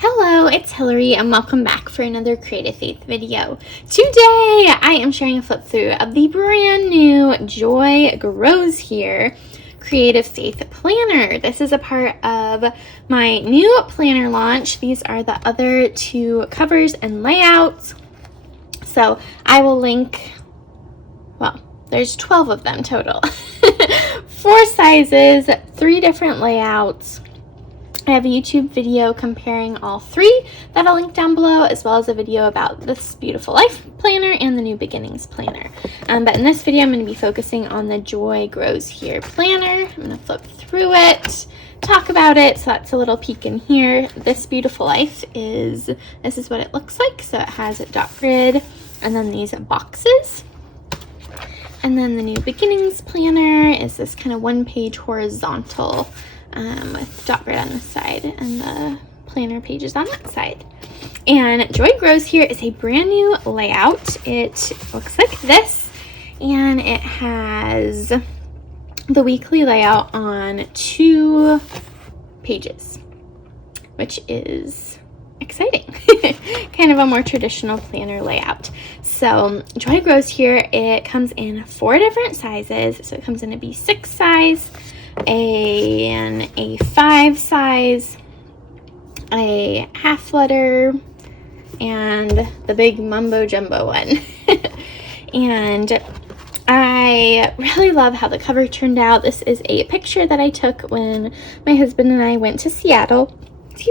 Hello, it's Hillary and welcome back for another Creative Faith video. Today I am sharing a flip through of the brand new Joy Grows Here Creative Faith Planner. This is a part of my new planner launch. These are the other two covers and layouts. So I will link, well, there's 12 of them total. 4 sizes, 3 different layouts. I have a YouTube video comparing all 3 that I'll link down below, as well as a video about this Beautiful Life Planner and the New Beginnings Planner. But in this video, I'm going to be focusing on the Joy Grows Here Planner. I'm going to flip through it, talk about it, so that's a little peek in here. This Beautiful Life this is what it looks like. So it has a dot grid and then these boxes. And then the New Beginnings Planner is this kind of one-page horizontal with dot grid on this side and the planner pages on that side. And Joy Grows Here is a brand new layout. It looks like this, and it has the weekly layout on 2 pages, which is exciting. Kind of a more traditional planner layout. So Joy Grows Here, it comes in 4 different sizes. So it comes in a B6 size, an A5 size, a half letter, and the big mumbo jumbo one. And I really love how the cover turned out. This is a picture that I took when my husband and I went to Seattle.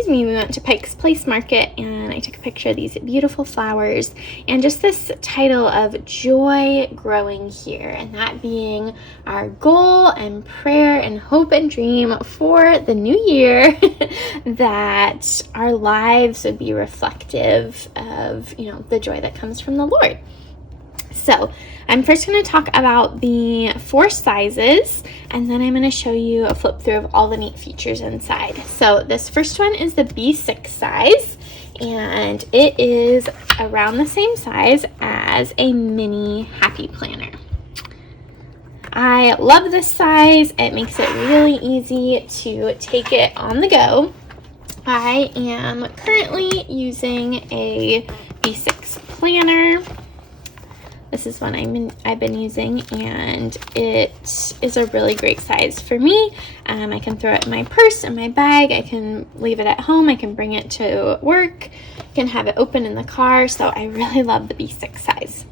We went to Pike's Place Market, and I took a picture of these beautiful flowers and just this title of Joy Growing Here, and that being our goal and prayer and hope and dream for the new year, that our lives would be reflective of, the joy that comes from the Lord. So I'm first going to talk about the 4 sizes, and then I'm going to show you a flip through of all the neat features inside. So this first one is the B6 size, and it is around the same size as a mini happy planner. I love this size. It makes it really easy to take it on the go. I am currently using a B6 planner. This is one I've been using, and it is a really great size for me. I can throw it in my purse, in my bag. I can leave it at home. I can bring it to work. I can have it open in the car. So I really love the B6 size.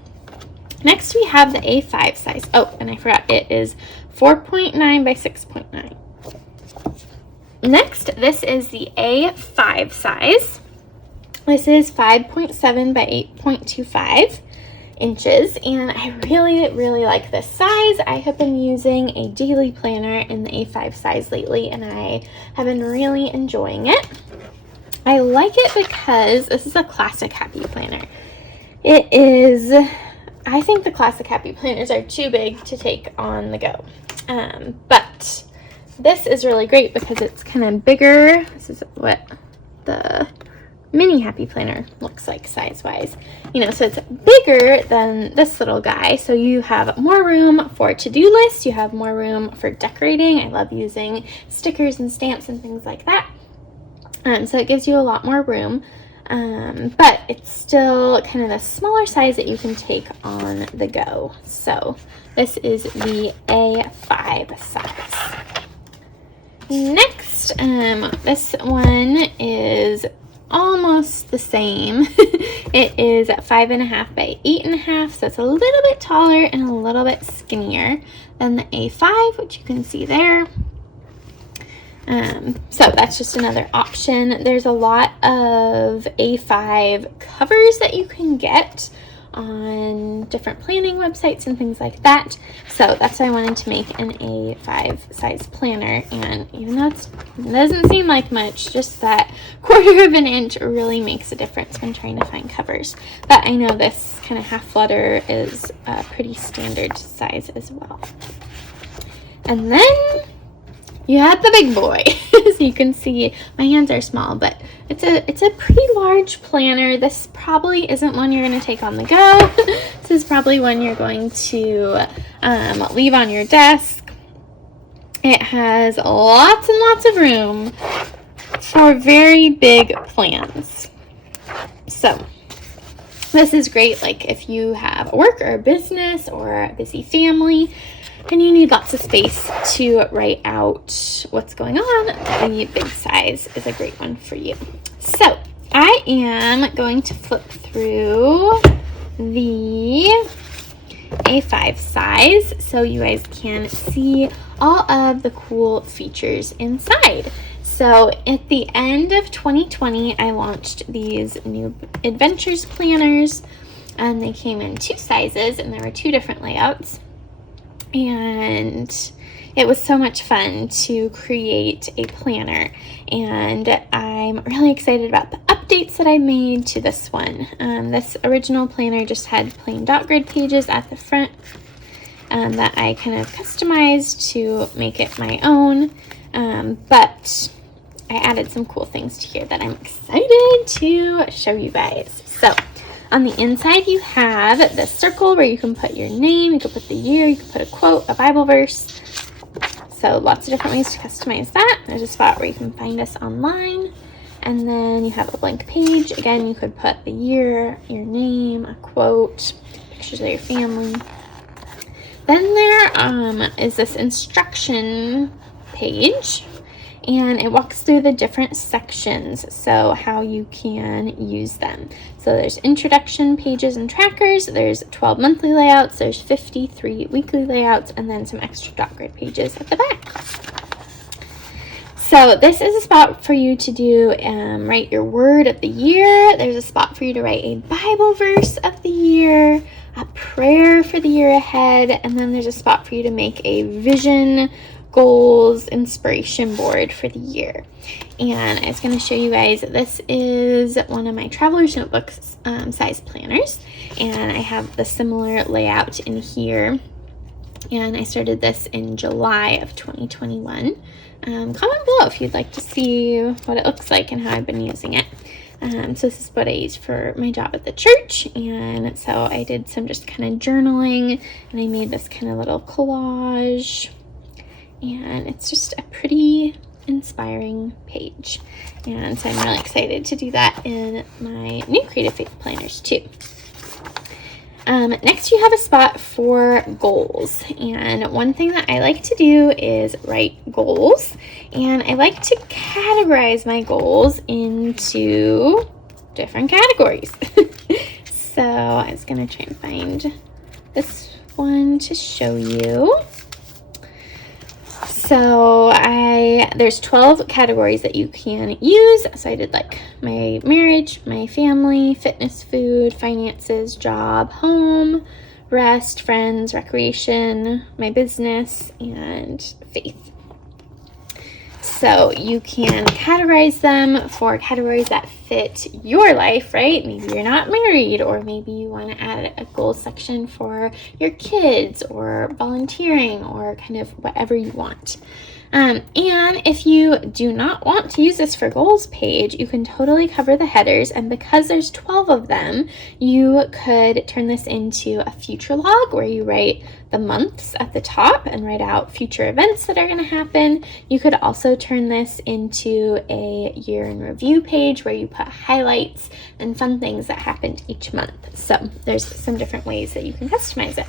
Next, we have the A5 size. Oh, and I forgot, it is 4.9 by 6.9. Next, this is the A5 size. This is 5.7 by 8.25. inches, and I really like this size. I have been using a daily planner in the A5 size lately, and I have been really enjoying it. I like it because this is a classic happy planner. I think the classic happy planners are too big to take on the go, but this is really great because it's kind of bigger. This is what the mini happy planner looks like size-wise, so it's bigger than this little guy, so you have more room for to-do lists, you have more room for decorating. I love using stickers and stamps and things like that, so it gives you a lot more room, but it's still kind of the smaller size that you can take on the go. So this is the A5 size. Next, this one is almost the same. It is 5.5 by 8.5, so it's a little bit taller and a little bit skinnier than the A5, which you can see there. So that's just another option. There's a lot of A5 covers that you can get on different planning websites and things like that. So that's why I wanted to make an A5 size planner, and even though it doesn't seem like much, just that 1/4 of an inch really makes a difference when trying to find covers. But I know this kind of half letter is a pretty standard size as well. And then you have the big boy. So you can see my hands are small, but it's a pretty large planner. This probably isn't one you're going to take on the go. This is probably one you're going to leave on your desk. It has lots and lots of room for very big plans. So this is great, like if you have a work or a business or a busy family and you need lots of space to write out what's going on, the big size is a great one for you. So I am going to flip through the A5 size so you guys can see all of the cool features inside. So at the end of 2020, I launched these new Adventures planners, and they came in 2 sizes, and there were 2 different layouts. And it was so much fun to create a planner, and I'm really excited about the updates that I made to this one. This original planner just had plain dot grid pages at the front that I kind of customized to make it my own, but I added some cool things to here that I'm excited to show you guys. So on the inside, you have this circle where you can put your name, you can put the year, you can put a quote, a Bible verse. So lots of different ways to customize that. There's a spot where you can find us online. And then you have a blank page. Again, you could put the year, your name, a quote, pictures of your family. Then there is this instruction page, and it walks through the different sections, so how you can use them. So there's introduction pages and trackers, there's 12 monthly layouts, there's 53 weekly layouts, and then some extra dot grid pages at the back. So this is a spot for you to do write your word of the year. There's a spot for you to write a Bible verse of the year, a prayer for the year ahead, and then there's a spot for you to make a vision, goals, inspiration board for the year. And I was going to show you guys, this is one of my Traveler's Notebooks size planners, and I have the similar layout in here, and I started this in July of 2021. Comment below if you'd like to see what it looks like and how I've been using it. So this is what I use for my job at the church, and so I did some just kind of journaling, and I made this kind of little collage, and it's just a pretty inspiring page, and so I'm really excited to do that in my new Creative Faith planners too. Next, you have a spot for goals, and one thing that I like to do is write goals, and I like to categorize my goals into different categories. So I was going to try and find this one to show you. So there's 12 categories that you can use. So I did like my marriage, my family, fitness, food, finances, job, home, rest, friends, recreation, my business, and faith. So you can categorize them for categories that fit your life, right? Maybe you're not married, or maybe you want to add a goals section for your kids, or volunteering, or kind of whatever you want. And if you do not want to use this for goals page, you can totally cover the headers, and because there's 12 of them, you could turn this into a future log where you write the months at the top and write out future events that are going to happen. You could also turn this into a year in review page where you put highlights and fun things that happened each month. So there's some different ways that you can customize it.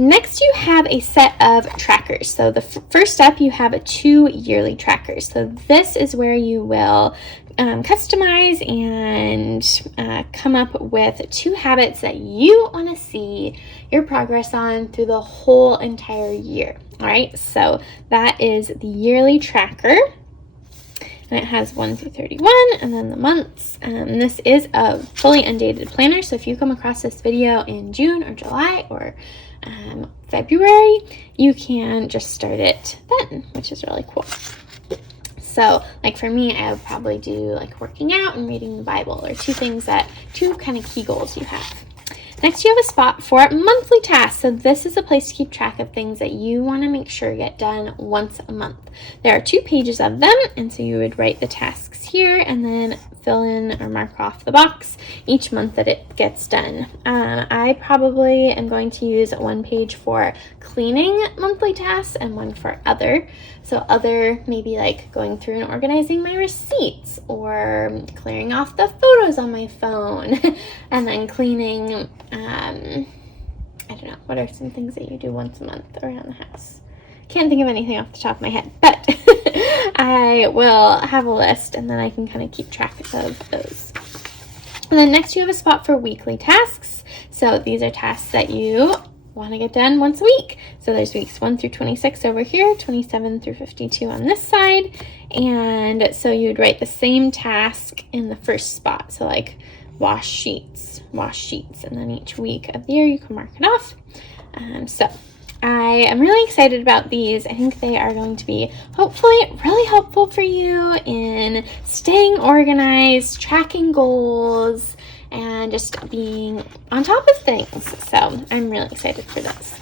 Next, you have a set of trackers. So the first up, you have 2 yearly trackers. So this is where you will customize and come up with 2 habits that you want to see your progress on through the whole entire year. All right, so that is the yearly tracker. And it has 1 through 31, and then the months. This is a fully undated planner, so if you come across this video in June or July or February, you can just start it then, which is really cool. So like for me, I would probably do like working out and reading the Bible, or 2 kind of key goals you have. Next, you have a spot for monthly tasks. So this is a place to keep track of things that you want to make sure get done once a month. There are 2 pages of them, and so you would write the tasks here and then fill in or mark off the box each month that it gets done. I probably am going to use one page for cleaning monthly tasks and one for other. So other, maybe like going through and organizing my receipts or clearing off the photos on my phone and then cleaning, I don't know, what are some things that you do once a month around the house? Can't think of anything off the top of my head, but I will have a list and then I can kind of keep track of those. And then next you have a spot for weekly tasks. So these are tasks that you want to get done once a week. So there's weeks 1 through 26 over here, 27 through 52 on this side. And so you'd write the same task in the first spot. So like wash sheets, and then each week of the year you can mark it off. So I am really excited about these. I think they are going to be hopefully really helpful for you in staying organized, tracking goals, and just being on top of things. So I'm really excited for this.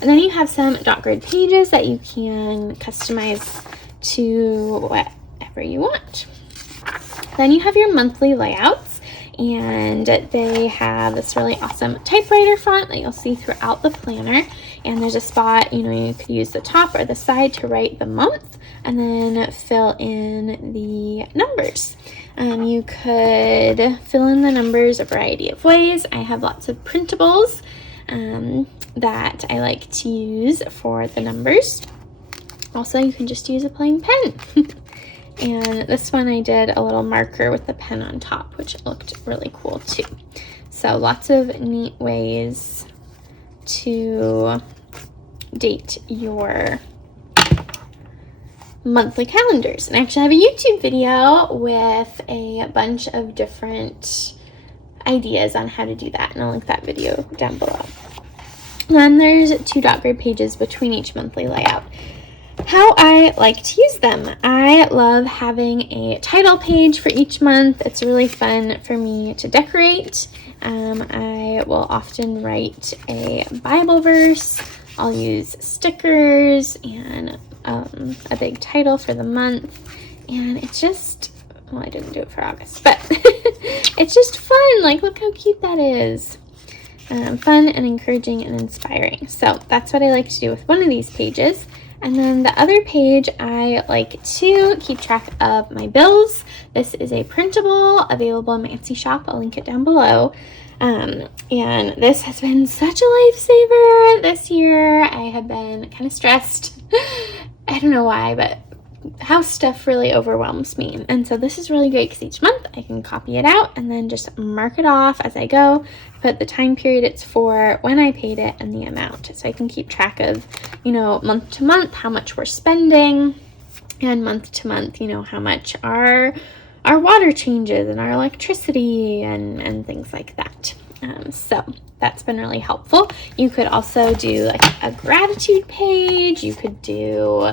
And then you have some dot grid pages that you can customize to whatever you want. Then you have your monthly layouts, and they have this really awesome typewriter font that you'll see throughout the planner. And there's a spot, you could use the top or the side to write the month and then fill in the numbers. You could fill in the numbers a variety of ways. I have lots of printables that I like to use for the numbers. Also, you can just use a plain pen. And this one I did a little marker with the pen on top, which looked really cool too. So lots of neat ways to date your monthly calendars. And I actually have a YouTube video with a bunch of different ideas on how to do that, and I'll link that video down below. And then there's 2 dot grid pages between each monthly layout. How I like to use them. I love having a title page for each month. It's really fun for me to decorate. I will often write a Bible verse. I'll use stickers and a big title for the month. And it's just, well, I didn't do it for August, but it's just fun. Like, look how cute that is. Fun and encouraging and inspiring. So that's what I like to do with one of these pages. And then the other page, I like to keep track of my bills. This is a printable available in my Etsy shop. I'll link it down below. And this has been such a lifesaver this year. I have been kind of stressed. I don't know why, but house stuff really overwhelms me. And so this is really great because each month I can copy it out and then just mark it off as I go. Put the time period it's for, when I paid it, and the amount. So I can keep track of, month to month, how much we're spending, and month to month, how much our water changes and our electricity and things like that. So that's been really helpful. You could also do like a gratitude page. You could do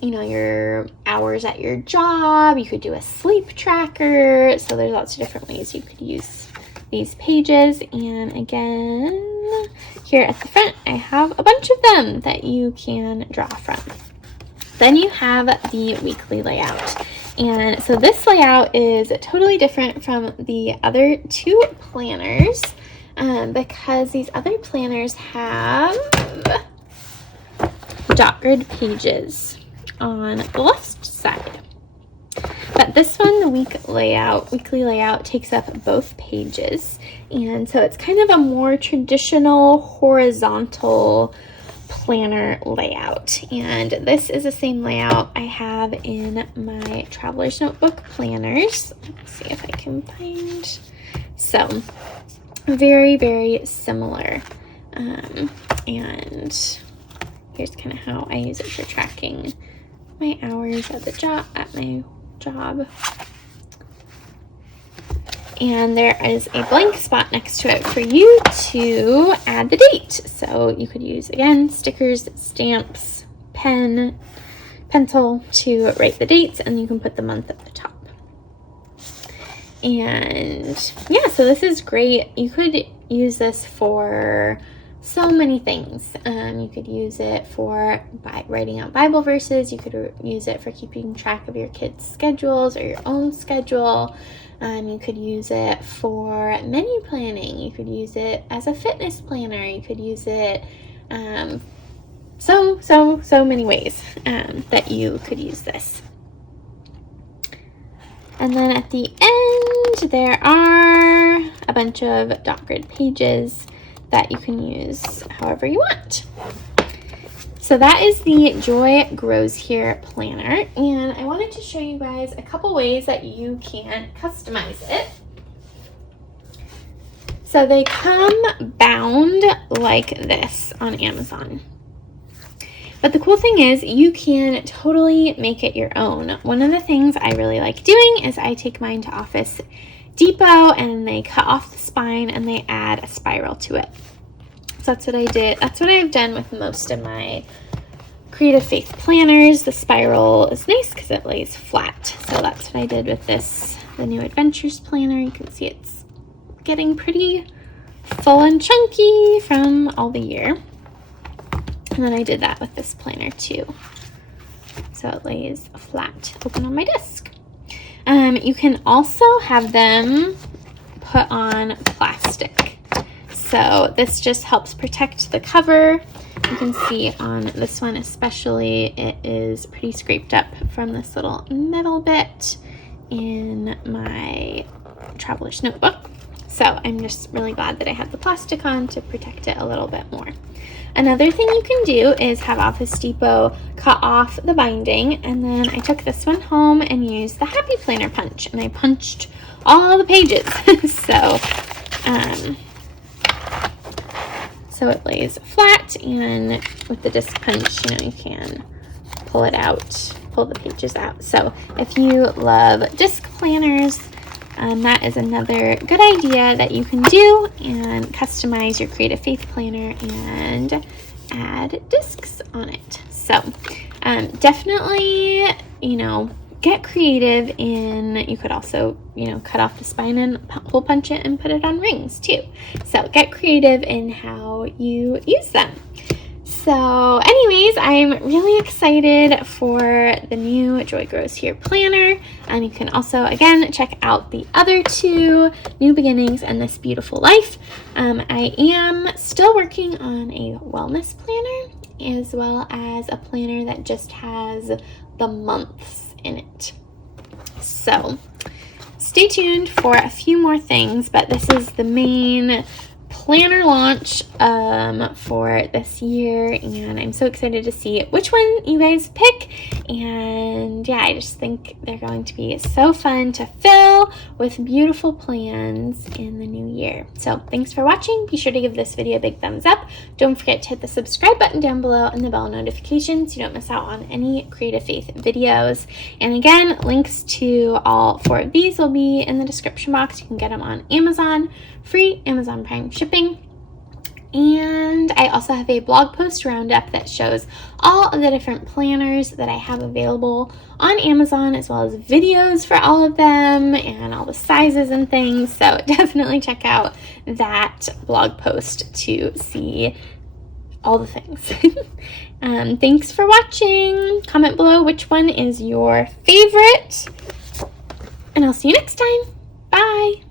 your hours at your job. You could do a sleep tracker. So there's lots of different ways you could use these pages. And again, here at the front, I have a bunch of them that you can draw from. Then you have the weekly layout. And so this layout is totally different from the other 2 planners because these other planners have dot grid pages on the left side. But this one, the weekly layout takes up both pages. And so it's kind of a more traditional horizontal planner layout. And this is the same layout I have in my Traveler's Notebook planners. Let's see if I can find. So very, very similar. And here's kind of how I use it for tracking my hours at my job. And there is a blank spot next to it for you to add the date. So you could use, again, stickers, stamps, pencil to write the dates, and you can put the month at the top. And yeah, so this is great. You could use this for so many things. You could use it for writing out Bible verses. You could use it for keeping track of your kids' schedules or your own schedule. You could use it for menu planning. You could use it as a fitness planner. You could use it so many ways that you could use this. And then at the end, there are a bunch of dot grid pages that you can use however you want. So that is the Joy Grows Here planner, and I wanted to show you guys a couple ways that you can customize it. So they come bound like this on Amazon. But the cool thing is you can totally make it your own. One of the things I really like doing is I take mine to Office Depot and they cut off the spine and they add a spiral to it. So that's what I did. That's what I've done with most of my Creative Faith planners. The spiral is nice because it lays flat. So that's what I did with this, the New Adventures planner. You can see it's getting pretty full and chunky from all the year. And then I did that with this planner too. So it lays flat open on my desk. You can also have them put on plastic. So this just helps protect the cover. You can see on this one especially, it is pretty scraped up from this little metal bit in my traveler's notebook. So I'm just really glad that I had the plastic on to protect it a little bit more. Another thing you can do is have Office Depot cut off the binding, and then I took this one home and used the Happy Planner punch, and I punched all the pages. So it lays flat, and with the disc punch, you can pull it out, pull the pages out. So if you love disc planners, that is another good idea that you can do and customize your Creative Faith planner and add discs on it. So definitely, get creative in, you could also, cut off the spine and hole punch it and put it on rings too. So get creative in how you use them. So anyways, I'm really excited for the new Joy Grows Here planner. And you can also, again, check out the other two, New Beginnings and This Beautiful Life. I am still working on a wellness planner as well as a planner that just has the months in it. So stay tuned for a few more things, but this is the main planner launch for this year, and I'm so excited to see which one you guys pick. And yeah, I just think they're going to be so fun to fill with beautiful plans in the new year. So thanks for watching. Be sure to give this video a big thumbs up. Don't forget to hit the subscribe button down below and the bell notifications so you don't miss out on any Creative Faith videos. And again, links to all 4 of these will be in the description box. You can get them on Amazon, free Amazon Prime shipping. And I also have a blog post roundup that shows all of the different planners that I have available on Amazon, as well as videos for all of them and all the sizes and things. So definitely check out that blog post to see all the things. Thanks for watching. Comment below which one is your favorite, and I'll see you next time. Bye.